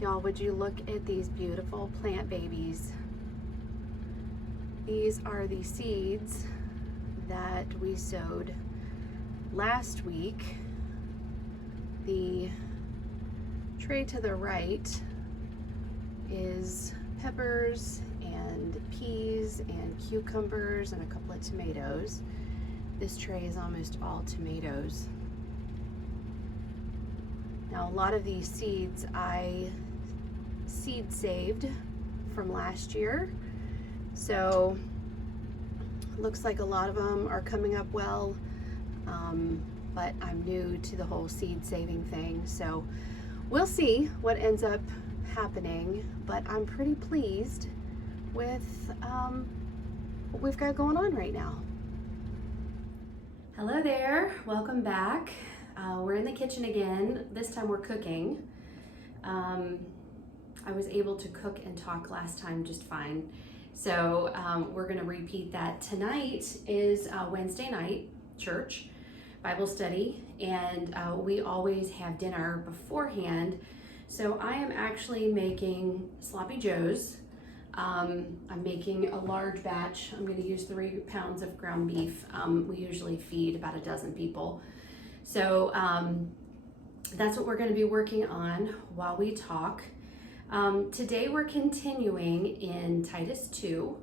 Y'all, would you look at these beautiful plant babies? These are the seeds that we sowed last week. The tray to the right is peppers and peas and cucumbers and a couple of tomatoes. This tray is almost all tomatoes. Now, a lot of these seeds I seed saved from last year, so looks like a lot of them are coming up well, but I'm new to the whole seed saving thing, so we'll see what ends up happening, but I'm pretty pleased with what we've got going on right now. Hello there, welcome back. We're in the kitchen again. This time we're cooking. I was able to cook and talk last time just fine. So we're gonna repeat that. Tonight is Wednesday night church, Bible study, and we always have dinner beforehand. So I am actually making sloppy joes. I'm making a large batch. I'm gonna use 3 pounds of ground beef. We usually feed about a dozen people. So that's what we're going to be working on while we talk. Today we're continuing in Titus 2.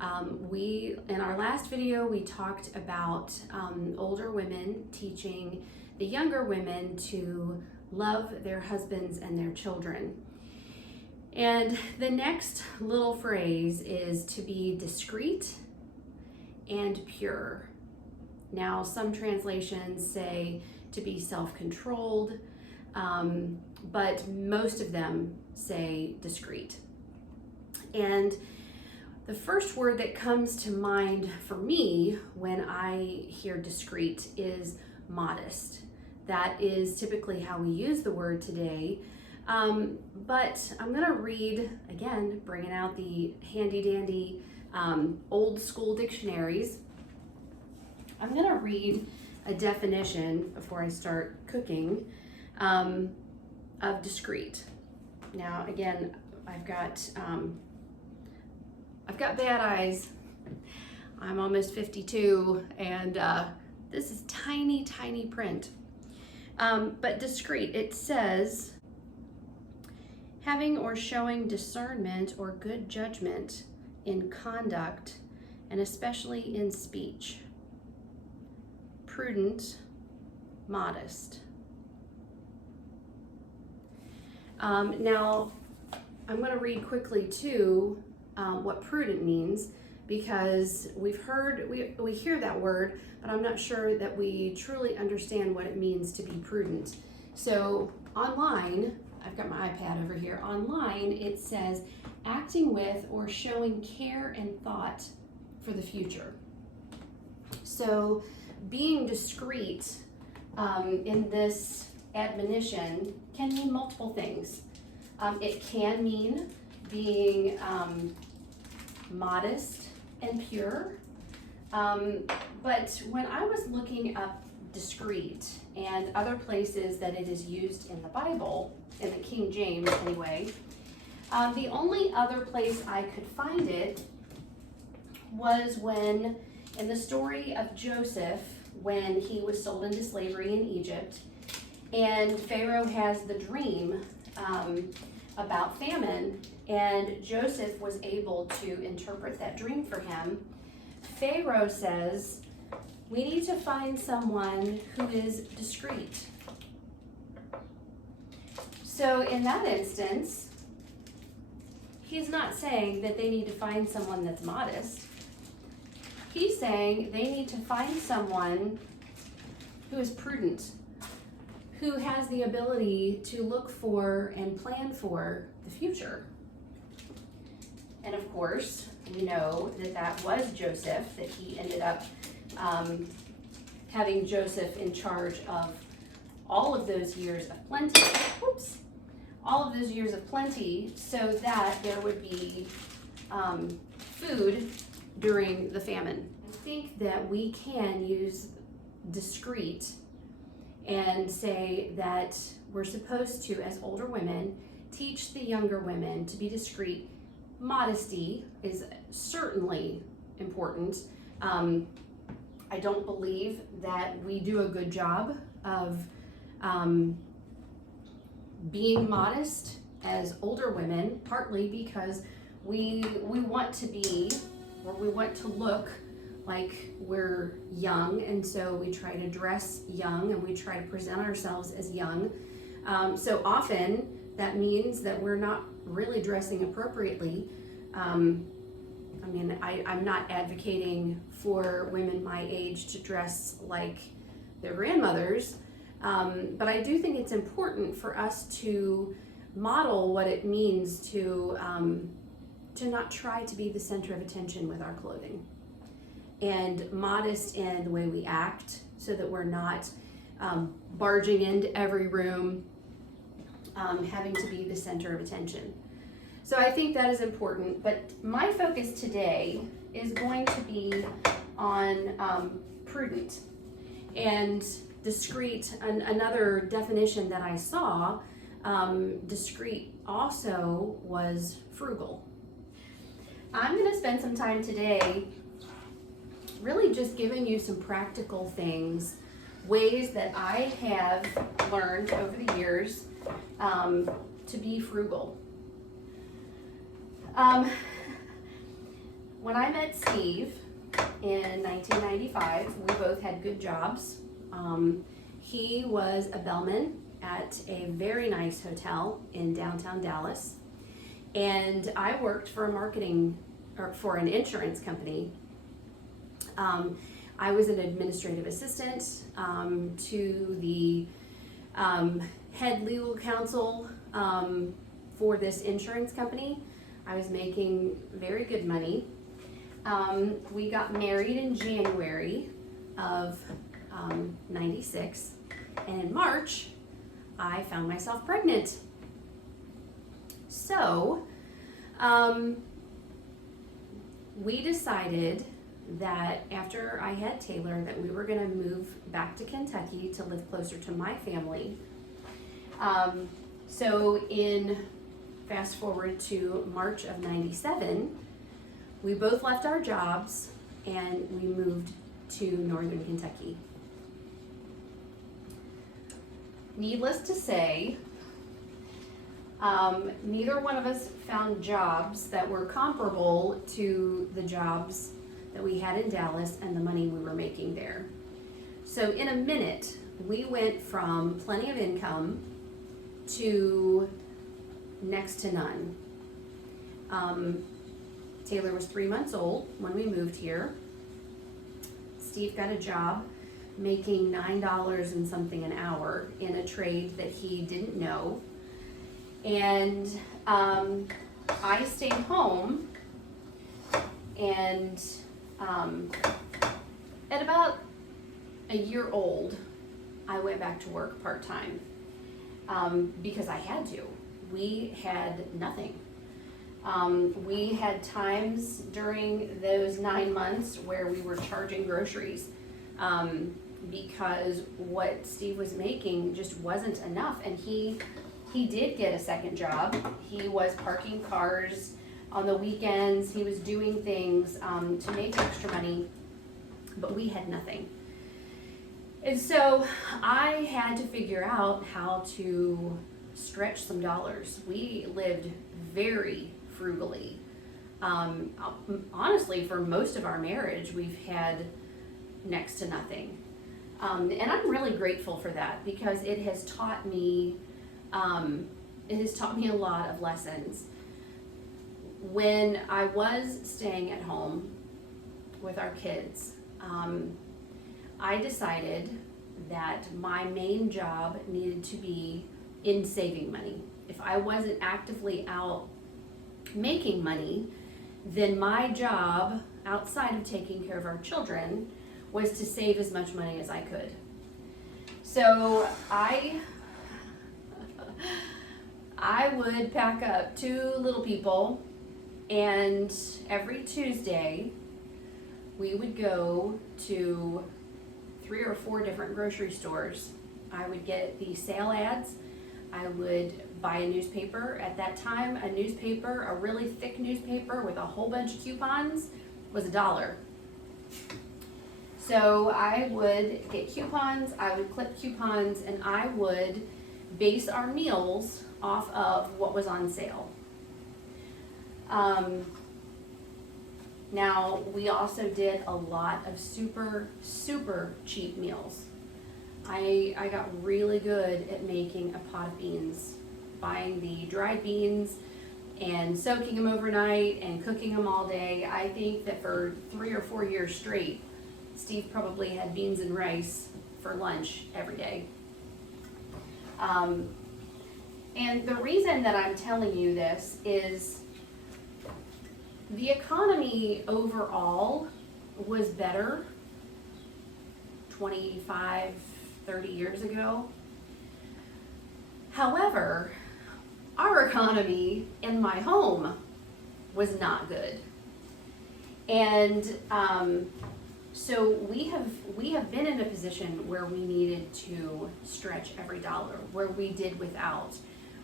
In our last video, we talked about older women teaching the younger women to love their husbands and their children. And the next little phrase is to be discreet and pure. Now, some translations say to be self-controlled, but most of them say discreet. And the first word that comes to mind for me when I hear discreet is modest. That is typically how we use the word today. But I'm gonna read, again, bringing out the handy dandy old school dictionaries. I'm gonna read a definition before I start cooking of discreet. Now, again, I've got bad eyes. I'm almost 52, and this is tiny, tiny print. But discreet, it says, having or showing discernment or good judgment in conduct, and especially in speech. Prudent, modest. Now, I'm going to read quickly too what prudent means, because we hear that word, but I'm not sure that we truly understand what it means to be prudent. So online, I've got my iPad over here. Online, it says acting with or showing care and thought for the future. So being discreet in this admonition can mean multiple things. It can mean being modest and pure. But when I was looking up discreet and other places that it is used in the Bible, in the King James anyway, the only other place I could find it was when, in the story of Joseph, when he was sold into slavery in Egypt, and Pharaoh has the dream about famine, and Joseph was able to interpret that dream for him. Pharaoh says, we need to find someone who is discreet. So in that instance, he's not saying that they need to find someone that's modest. He's saying they need to find someone who is prudent, who has the ability to look for and plan for the future. And of course, we know that that was Joseph, that he ended up having Joseph in charge of all of those years of plenty. Whoops. All of those years of plenty, so that there would be food during the famine. I think that we can use discreet and say that we're supposed to, as older women, teach the younger women to be discreet. Modesty is certainly important. I don't believe that we do a good job of being modest as older women, partly because we want to be, or we want to look like we're young, and so we try to dress young and we try to present ourselves as young. So often that means that we're not really dressing appropriately. I'm not advocating for women my age to dress like their grandmothers, but I do think it's important for us to model what it means to not try to be the center of attention with our clothing, and modest in the way we act, so that we're not barging into every room, having to be the center of attention. So I think that is important, but my focus today is going to be on prudent and discreet. Another definition that I saw, discreet also was frugal. I'm going to spend some time today really just giving you some practical things, ways that I have learned over the years to be frugal. When I met Steve in 1995, we both had good jobs. He was a bellman at a very nice hotel in downtown Dallas, and I worked for for an insurance company. I was an administrative assistant to the head legal counsel for this insurance company. I was making very good money. We got married in January of 96, and in March I found myself pregnant. So we decided that after I had Taylor that we were going to move back to Kentucky to live closer to my family. So fast forward to March of 97, we both left our jobs and we moved to northern Kentucky. Needless to say, neither one of us found jobs that were comparable to the jobs that we had in Dallas and the money we were making there. So in a minute, we went from plenty of income to next to none. Taylor was 3 months old when we moved here. Steve got a job making $9 and something an hour in a trade that he didn't know. And I stayed home, and at about a year old, I went back to work part-time because I had to. We had nothing. We had times during those 9 months where we were charging groceries because what Steve was making just wasn't enough. And he did get a second job. He was parking cars on the weekends. He was doing things to make extra money, but we had nothing. And so I had to figure out how to stretch some dollars. We lived very frugally. Honestly, for most of our marriage, we've had next to nothing. And I'm really grateful for that because it has taught me a lot of lessons. When I was staying at home with our kids, I decided that my main job needed to be in saving money. If I wasn't actively out making money, then my job outside of taking care of our children was to save as much money as I could. So I would pack up 2 little people, and every Tuesday we would go to 3 or 4 different grocery stores. I would get the sale ads I would buy a newspaper. At that time, a newspaper, a really thick newspaper with a whole bunch of coupons, was $1. So I would get coupons, I would clip coupons, and I would base our meals off of what was on sale. Now, we also did a lot of super, super cheap meals. I got really good at making a pot of beans, buying the dried beans and soaking them overnight and cooking them all day. I think that for 3 or 4 years straight, Steve probably had beans and rice for lunch every day. And the reason that I'm telling you this is the economy overall was better 25, 30 years ago. However, our economy in my home was not good. And so we have been in a position where we needed to stretch every dollar, where we did without,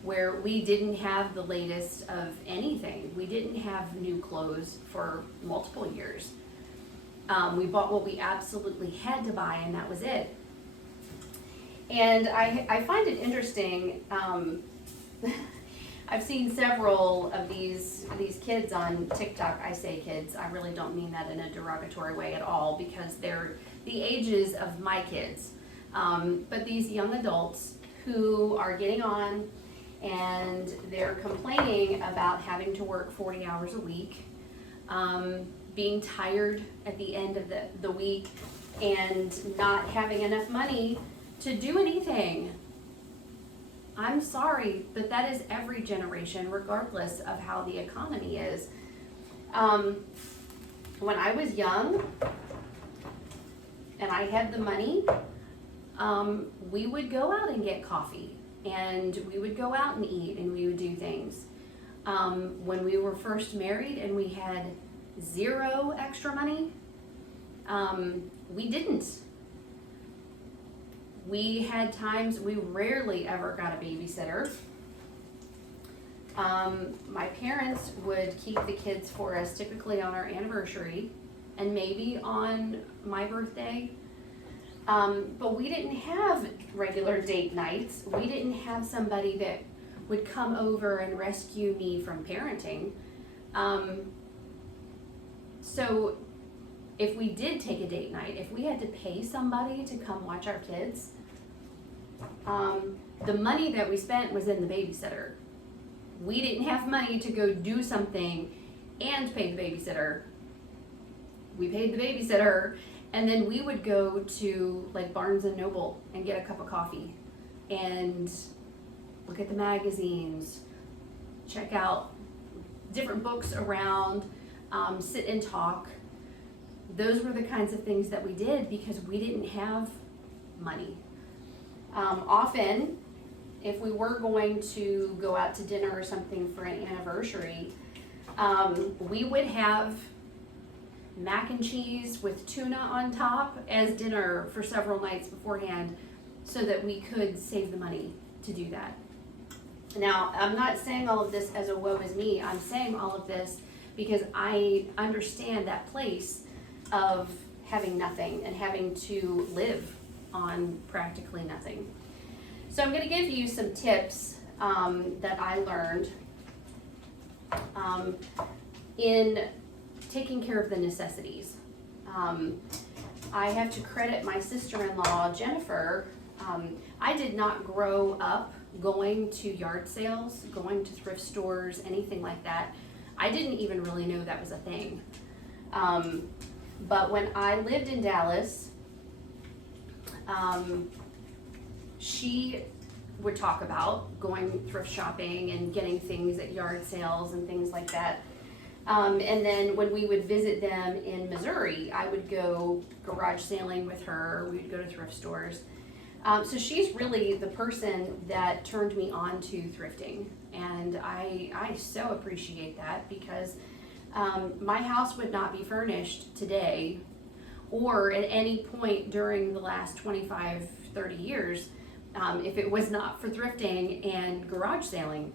where we didn't have the latest of anything. We didn't have new clothes for multiple years. We bought what we absolutely had to buy, and that was it. And I find it interesting. I've seen several of these kids on TikTok. I say kids, I really don't mean that in a derogatory way at all, because they're the ages of my kids. But these young adults who are getting on and they're complaining about having to work 40 hours a week, being tired at the end of the week, and not having enough money to do anything. I'm sorry, but that is every generation, regardless of how the economy is. When I was young and I had the money, we would go out and get coffee, and we would go out and eat, and we would do things. When we were first married and we had zero extra money, we didn't. We had times, we rarely ever got a babysitter. My parents would keep the kids for us, typically on our anniversary and maybe on my birthday. But we didn't have regular date nights. We didn't have somebody that would come over and rescue me from parenting. So if we did take a date night, if we had to pay somebody to come watch our kids, the money that we spent was in the babysitter. We didn't have money to go do something and pay the babysitter. We paid the babysitter, and then we would go to like Barnes and Noble and get a cup of coffee and look at the magazines, check out different books around, sit and talk. Those were the kinds of things that we did because we didn't have money. Often, if we were going to go out to dinner or something for an anniversary, we would have mac and cheese with tuna on top as dinner for several nights beforehand so that we could save the money to do that. Now, I'm not saying all of this as a woe is me. I'm saying all of this because I understand that place of having nothing and having to live on practically nothing. So I'm going to give you some tips that I learned in taking care of the necessities. I have to credit my sister-in-law, Jennifer. I did not grow up going to yard sales, going to thrift stores, anything like that. I didn't even really know that was a thing. But when I lived in Dallas, she would talk about going thrift shopping and getting things at yard sales and things like that. And then when we would visit them in Missouri, I would go garage sailing with her. We would go to thrift stores. So she's really the person that turned me on to thrifting. And I so appreciate that because my house would not be furnished today or at any point during the last 25, 30 years if it was not for thrifting and garage sailing.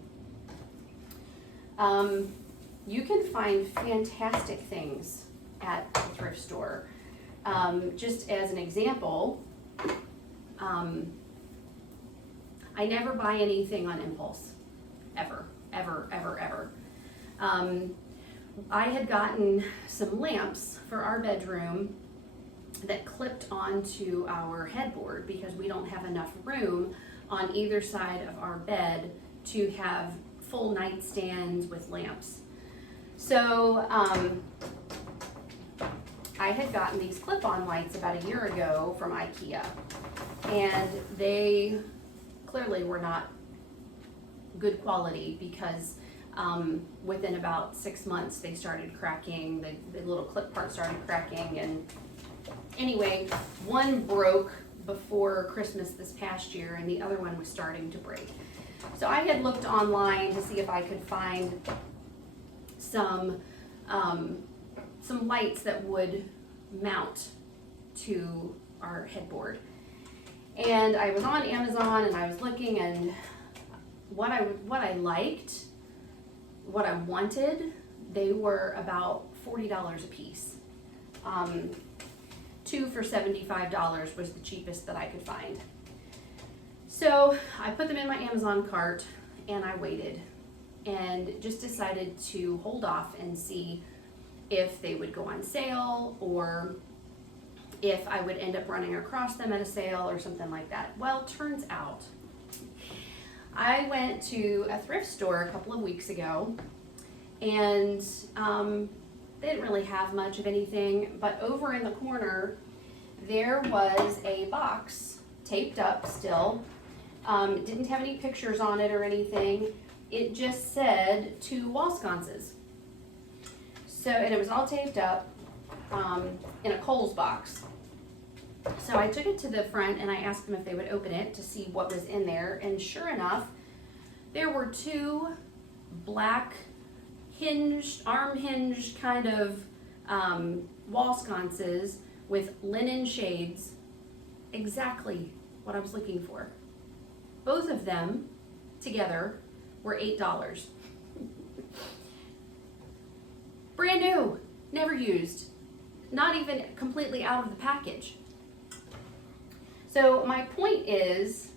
You can find fantastic things at the thrift store. Just as an example, I never buy anything on impulse, ever. I had gotten some lamps for our bedroom that clipped onto our headboard because we don't have enough room on either side of our bed to have full nightstands with lamps. So I had gotten these clip-on lights about a year ago from IKEA, and they clearly were not good quality because within about 6 months they started cracking, the little clip part started cracking, and anyway, one broke before Christmas this past year and the other one was starting to break. So I had looked online to see if I could find some lights that would mount to our headboard. And I was on Amazon and I was looking, and what I liked, what I wanted, they were about $40 a piece. 2 for $75 was the cheapest that I could find. So I put them in my Amazon cart and I waited and just decided to hold off and see if they would go on sale or if I would end up running across them at a sale or something like that. Well, turns out I went to a thrift store a couple of weeks ago, and they didn't really have much of anything, but over in the corner there was a box taped up still. It didn't have any pictures on it or anything. It just said 2 wall sconces. So, and it was all taped up in a Kohl's box. So I took it to the front and I asked them if they would open it to see what was in there, and sure enough, there were 2 black arm hinged kind of wall sconces with linen shades, exactly what I was looking for. Both of them together were $8. Brand new, never used, not even completely out of the package. So my point is,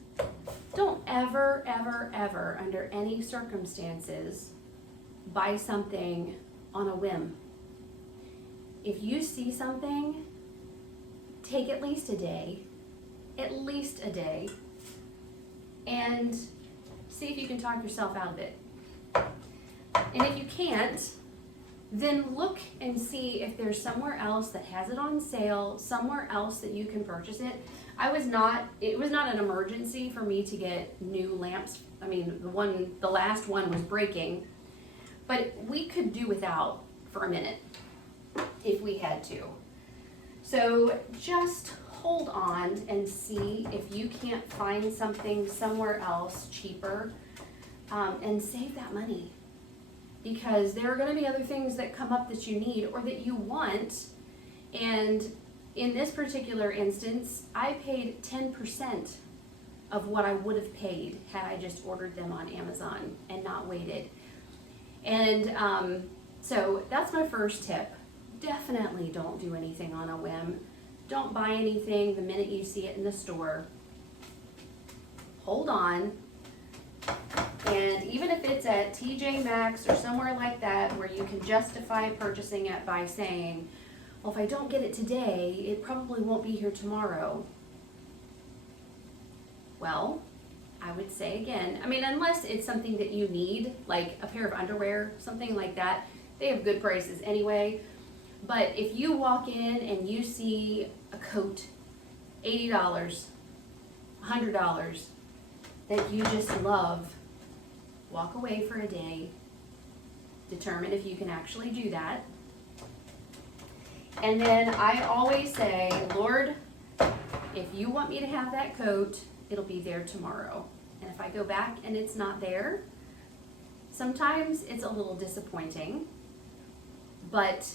don't ever, under any circumstances, buy something on a whim. If you see something, take at least a day, and see if you can talk yourself out of it. And if you can't, then look and see if there's somewhere else that has it on sale, somewhere else that you can purchase it. It was not an emergency for me to get new lamps. I mean, the last one was breaking, but we could do without for a minute if we had to. So just hold on and see if you can't find something somewhere else cheaper, and save that money. Because there are going to be other things that come up that you need or that you want, and in this particular instance, I paid 10% of what I would have paid had I just ordered them on Amazon and not waited. And so that's my first tip. Definitely don't do anything on a whim. Don't buy anything the minute you see it in the store. Hold on. And even if it's at TJ Maxx or somewhere like that where you can justify purchasing it by saying, well, if I don't get it today, it probably won't be here tomorrow. Well, I would say again, I mean, unless it's something that you need, like a pair of underwear, something like that, they have good prices anyway. But if you walk in and you see a coat, $80, $100, that you just love, walk away for a day, determine if you can actually do that. And then I always say, Lord, if you want me to have that coat, it'll be there tomorrow. And if I go back and it's not there, sometimes it's a little disappointing, but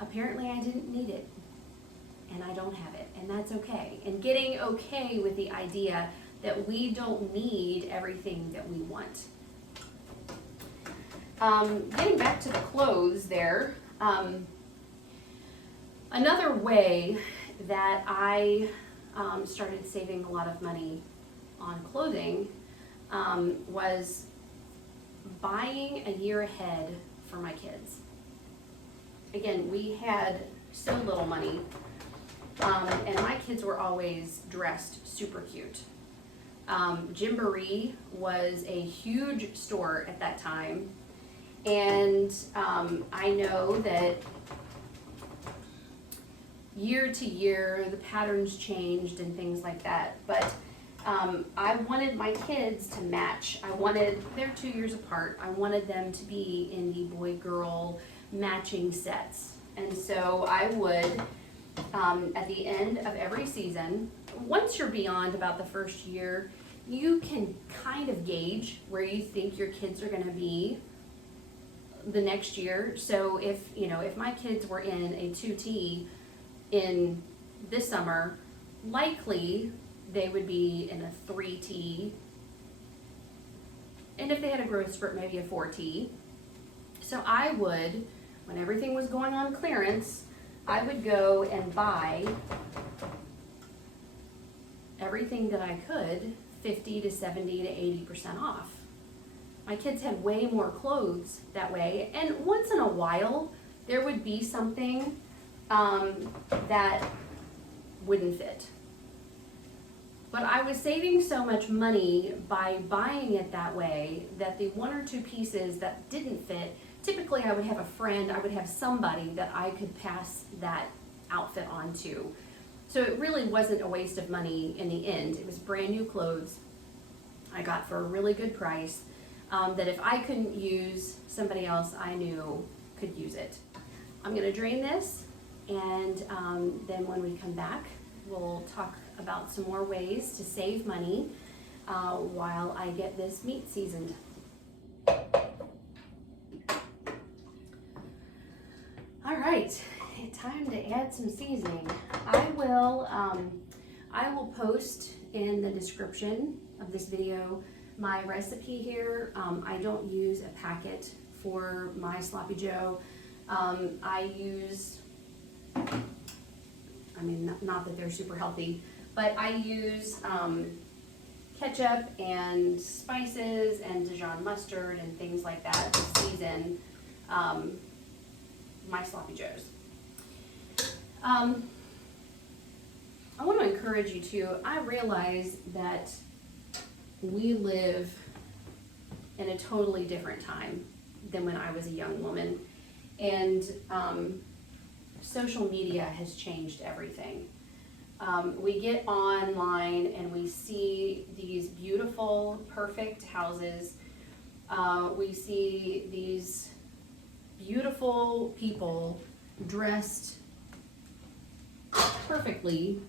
apparently I didn't need it and I don't have it, and that's okay. And getting okay with the idea that we don't need everything that we want. Getting back to the clothes there, another way that I started saving a lot of money on clothing was buying a year ahead for my kids. Again, we had so little money, and my kids were always dressed super cute. Gymboree was a huge store at that time, and I know that year to year the patterns changed and things like that, but I wanted my kids to match. They're 2 years apart, I wanted them to be in the boy-girl matching sets. And so I would, at the end of every season, once you're beyond about the first year, you can kind of gauge where you think your kids are going to be the next year. So if my kids were in a 2T in this summer, likely they would be in a 3T, and if they had a growth spurt, maybe a 4T. So I would, when everything was going on clearance, I would go and buy everything that I could 50 to 70 to 80% off. My kids had way more clothes that way, and once in a while there would be something that wouldn't fit. But I was saving so much money by buying it that way that the one or two pieces that didn't fit, typically I would have a friend, I would have somebody that I could pass that outfit on to. So it really wasn't a waste of money in the end. It was brand new clothes I got for a really good price, that if I couldn't use, somebody else I knew could use it. I'm gonna drain this, and then when we come back, we'll talk about some more ways to save money while I get this meat seasoned. All right, time to add some seasoning. I will post in the description of this video my recipe here. I don't use a packet for my Sloppy Joe. I use, not that they're super healthy, but I use ketchup and spices and Dijon mustard and things like that to season my Sloppy Joes. I want to encourage you too. I realize that we live in a totally different time than when I was a young woman, and social media has changed everything. We get online and we see these beautiful, perfect houses. We see these beautiful people dressed perfectly,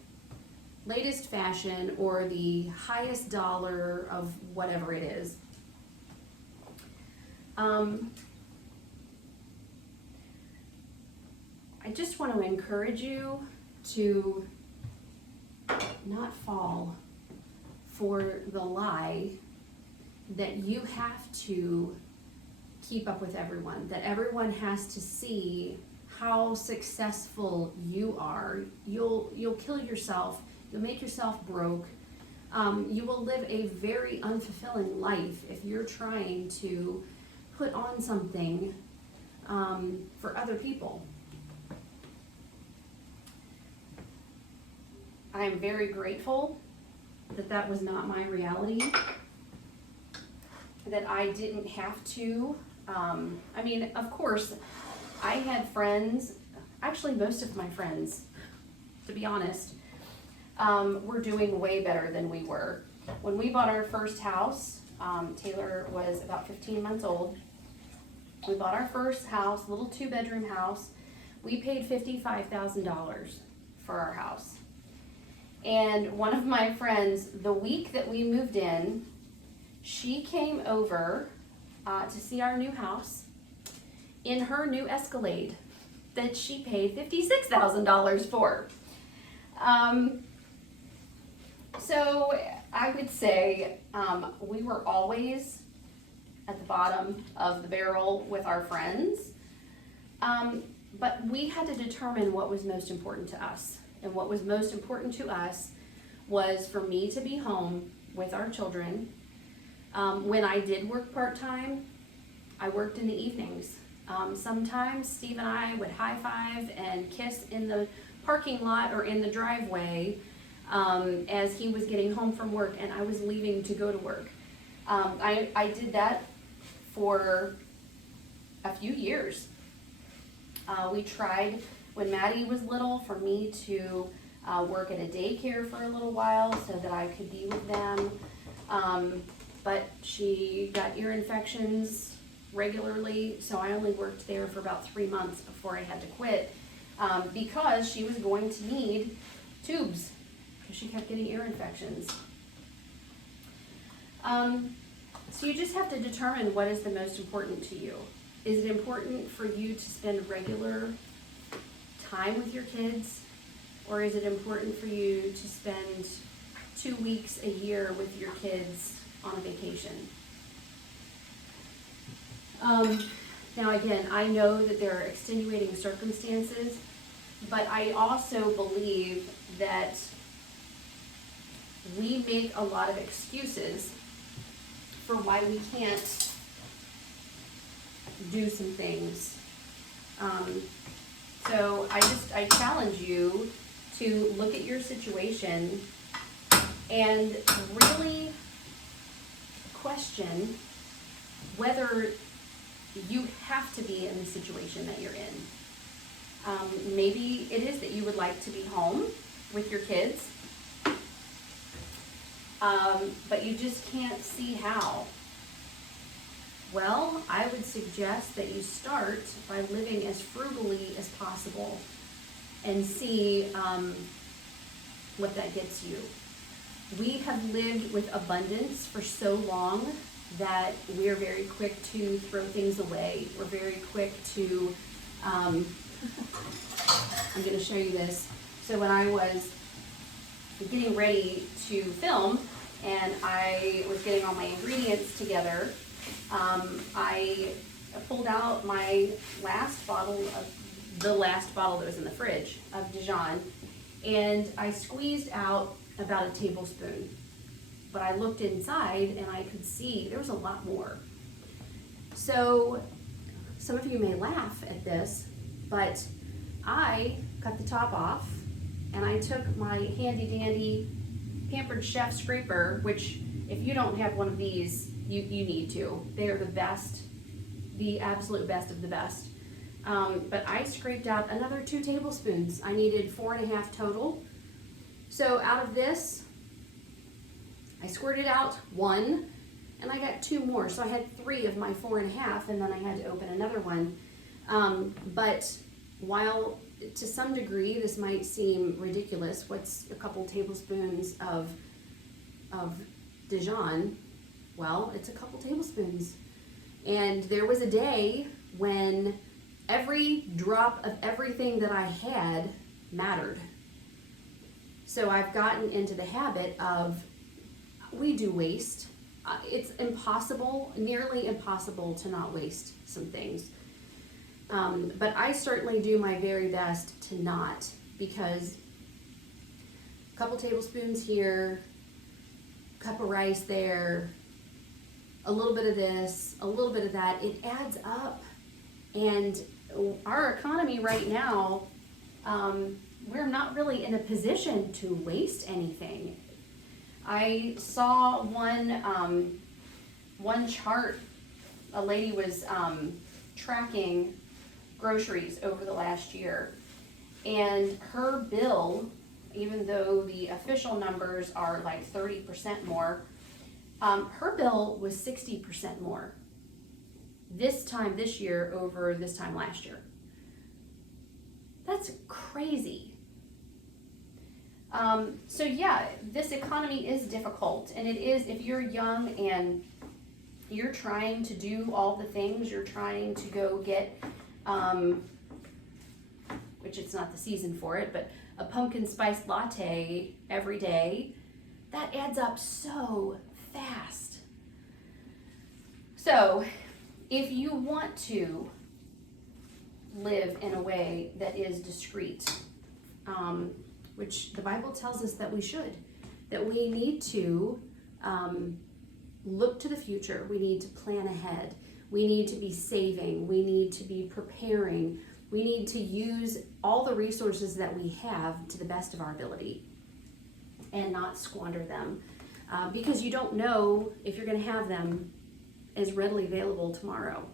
latest fashion, or the highest dollar of whatever it is. I just want to encourage you to not fall for the lie that you have to keep up with everyone, that everyone has to see how successful you are. You'll kill yourself, you'll make yourself broke. You will live a very unfulfilling life if you're trying to put on something for other people. I am very grateful that that was not my reality, that I didn't have to. Of course, I had friends, actually most of my friends, to be honest, were doing way better than we were. When we bought our first house, Taylor was about 15 months old. We bought our first house, little 2-bedroom house. We paid $55,000 for our house. And one of my friends, the week that we moved in, she came over to see our new house in her new Escalade that she paid $56,000 for. So I would say we were always at the bottom of the barrel with our friends, but we had to determine what was most important to us. And what was most important to us was for me to be home with our children. When I did work part-time, I worked in the evenings. Sometimes Steve and I would high-five and kiss in the parking lot or in the driveway as he was getting home from work and I was leaving to go to work. I did that for a few years. We tried when Maddie was little for me to work at a daycare for a little while so that I could be with them. But she got ear infections regularly, so I only worked there for about 3 months before I had to quit because she was going to need tubes because she kept getting ear infections. So you just have to determine what is the most important to you. Is it important for you to spend regular time with your kids, or is it important for you to spend 2 weeks a year with your kids on a vacation? Now again, I know that there are extenuating circumstances, but I also believe that we make a lot of excuses for why we can't do some things. So I challenge you to look at your situation and really question whether you have to be in the situation that you're in. Maybe it is that you would like to be home with your kids, but you just can't see how. Well, I would suggest that you start by living as frugally as possible and see what that gets you. We have lived with abundance for so long that we're very quick to throw things away. We're very quick to, I'm going to show you this. So when I was getting ready to film and I was getting all my ingredients together, I pulled out my last bottle that was in the fridge of Dijon, and I squeezed out about a tablespoon. But I looked inside and I could see there was a lot more. So some of you may laugh at this, but I cut the top off and I took my handy dandy Pampered Chef scraper, which if you don't have one of these, you need to. They are the best, the absolute best of the best. But I scraped out another 2 tablespoons. I needed 4.5 total. So out of this, I squirted out 1 and I got 2 more. So I had 3 of my 4.5 and then I had to open another one. But while to some degree this might seem ridiculous, what's a couple tablespoons of Dijon? Well, it's a couple tablespoons. And there was a day when every drop of everything that I had mattered. So I've gotten into the habit of, we do waste. It's impossible, nearly impossible to not waste some things. But I certainly do my very best to not, because a couple tablespoons here, cup of rice there, a little bit of this, a little bit of that, it adds up. And our economy right now, we're not really in a position to waste anything. I saw one chart, a lady was tracking groceries over the last year, and her bill, even though the official numbers are like 30% more, her bill was 60% more this time this year over this time last year. That's crazy. So yeah, this economy is difficult, and it is, if you're young and you're trying to do all the things, you're trying to go get, which it's not the season for it, but a pumpkin spice latte every day, That adds up so fast. So if you want to live in a way that is discreet, which the Bible tells us that we should, that we need to look to the future, we need to plan ahead, we need to be saving, we need to be preparing, we need to use all the resources that we have to the best of our ability and not squander them, because you don't know if you're going to have them as readily available tomorrow.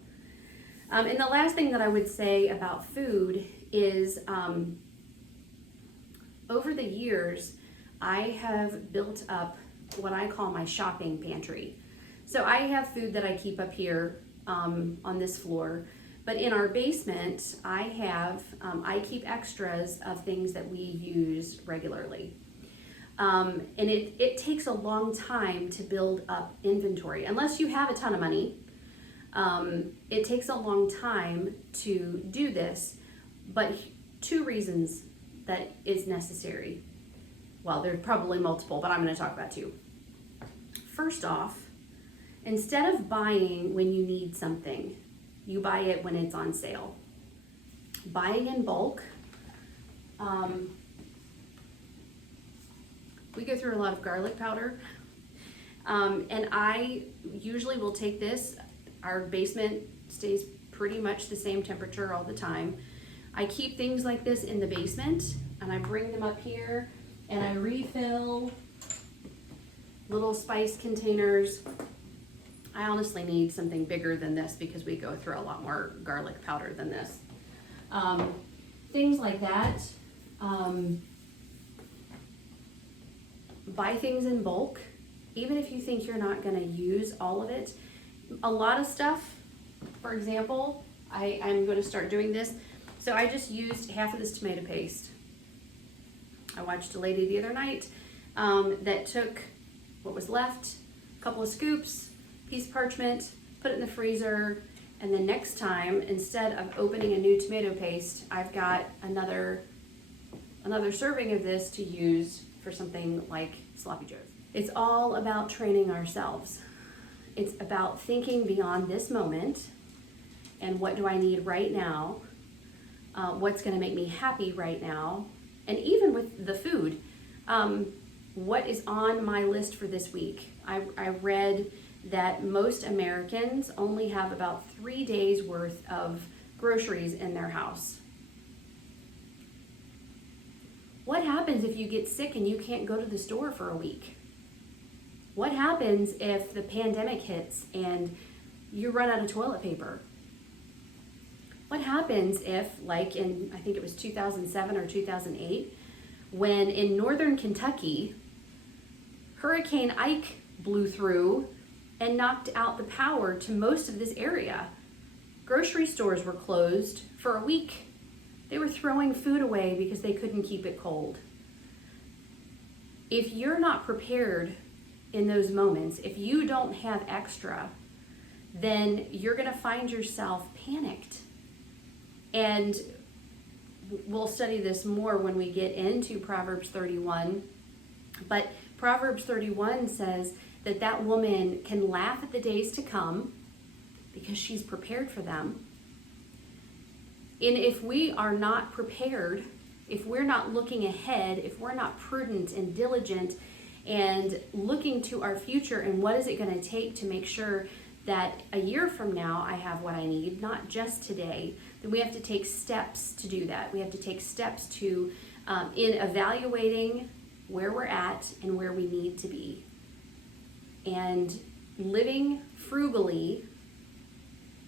And the last thing that I would say about food is, over the years, I have built up what I call my shopping pantry. So I have food that I keep up here on this floor, but in our basement, I keep extras of things that we use regularly. And it takes a long time to build up inventory, unless you have a ton of money. It takes a long time to do this, but 2 reasons that is necessary. Well, there's probably multiple, but I'm going to talk about 2. First off, instead of buying when you need something, you buy it when it's on sale. Buying in bulk, we go through a lot of garlic powder, and I usually will take this. Our basement stays pretty much the same temperature all the time. I keep things like this in the basement, and I bring them up here, and I refill little spice containers. I honestly need something bigger than this because we go through a lot more garlic powder than this. Things like that. Buy things in bulk, even if you think you're not going to use all of it. A lot of stuff, for example, I'm going to start doing this. So I just used half of this tomato paste. I watched a lady the other night that took what was left, a couple of scoops, piece of parchment, put it in the freezer, and then next time, instead of opening a new tomato paste, I've got another serving of this to use for something like sloppy joes. It's all about training ourselves. It's about thinking beyond this moment and what do I need right now, what's going to make me happy right now, and even with the food, what is on my list for this week. I read that most Americans only have about 3 days worth of groceries in their house. What happens if you get sick and you can't go to the store for a week? What happens if the pandemic hits and you run out of toilet paper? What happens if, like in, I think it was 2007 or 2008, when in northern Kentucky, Hurricane Ike blew through and knocked out the power to most of this area? Grocery stores were closed for a week. They were throwing food away because they couldn't keep it cold. If you're not prepared in those moments, if you don't have extra, then you're going to find yourself panicked. And we'll study this more when we get into Proverbs 31. But Proverbs 31 says that woman can laugh at the days to come because she's prepared for them. And if we are not prepared, if we're not looking ahead, if we're not prudent and diligent and looking to our future and what is it going to take to make sure that a year from now I have what I need, not just today, then we have to take steps to do that. We have to take steps to in evaluating where we're at and where we need to be. And living frugally,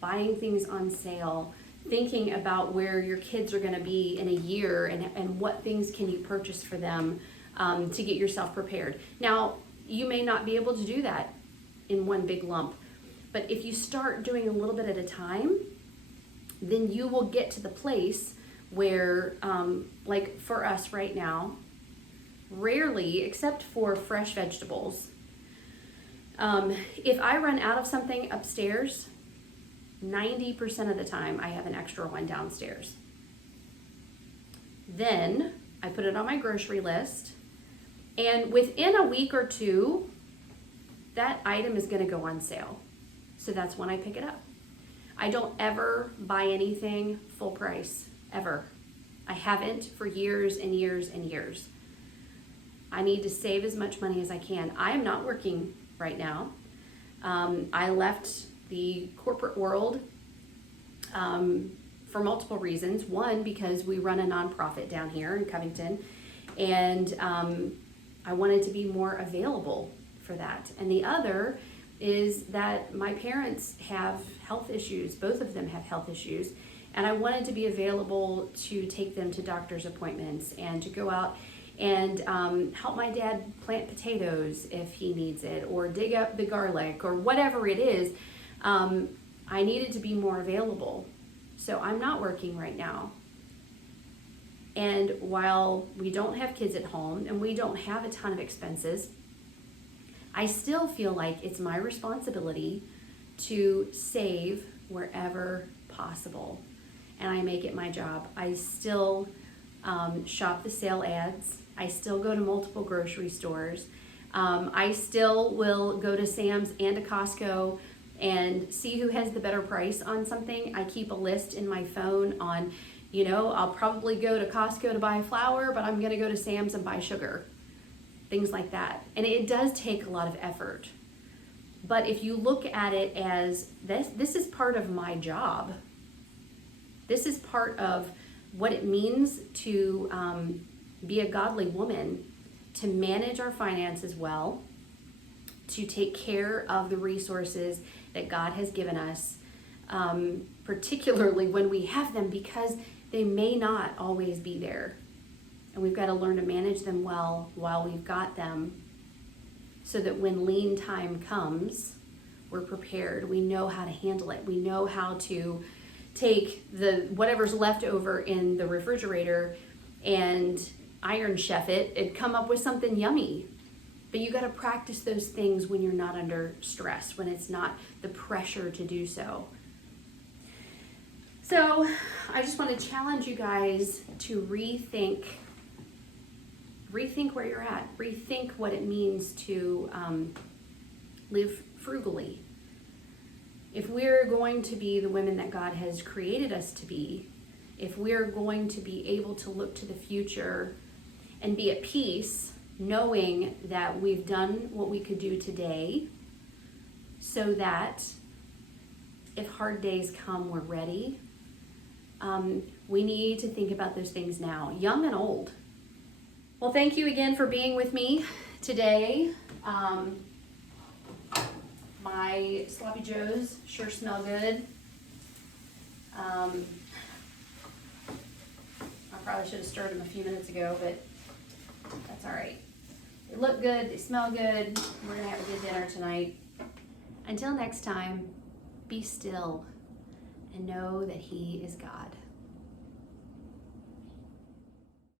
buying things on sale, thinking about where your kids are going to be in a year and what things can you purchase for them to get yourself prepared. Now, you may not be able to do that in one big lump, but if you start doing a little bit at a time, then you will get to the place where, like for us right now, rarely, except for fresh vegetables, if I run out of something upstairs, 90% of the time I have an extra one downstairs. Then I put it on my grocery list, And within a week or two, that item is going to go on sale. So that's when I pick it up. I don't ever buy anything full price, ever. I haven't for years and years and years. I need to save as much money as I can. I am not working right now. I left the corporate world for multiple reasons. One, because we run a nonprofit down here in Covington, and I wanted to be more available for that. And the other is that my parents have health issues. Both of them have health issues. And I wanted to be available to take them to doctor's appointments and to go out and help my dad plant potatoes if he needs it, or dig up the garlic, or whatever it is. I needed to be more available. So I'm not working right now. And while we don't have kids at home and we don't have a ton of expenses, I still feel like it's my responsibility to save wherever possible. And I make it my job. I still shop the sale ads. I still go to multiple grocery stores. I still will go to Sam's and to Costco and see who has the better price on something. I keep a list in my phone on, I'll probably go to Costco to buy flour, but I'm going to go to Sam's and buy sugar. Things like that. And it does take a lot of effort. But if you look at it as this is part of my job. This is part of what it means to be a godly woman, to manage our finances well, to take care of the resources that God has given us, particularly when we have them, because they may not always be there. And we've got to learn to manage them well while we've got them, so that when lean time comes, we're prepared. We know how to handle it. We know how to take whatever's left over in the refrigerator and Iron Chef it and come up with something yummy. But you got to practice those things when you're not under stress, when it's not the pressure to do so. So I just want to challenge you guys to rethink where you're at. Rethink what it means to live frugally. If we're going to be the women that God has created us to be, if we're going to be able to look to the future and be at peace, knowing that we've done what we could do today, so that if hard days come, we're ready, we need to think about those things now, young and old. Well, thank you again for being with me today. My sloppy joes sure smell good. I probably should have stirred them a few minutes ago, but that's all right. They look good, they smell good. We're gonna have a good dinner tonight. Until next time, be still and know that He is God.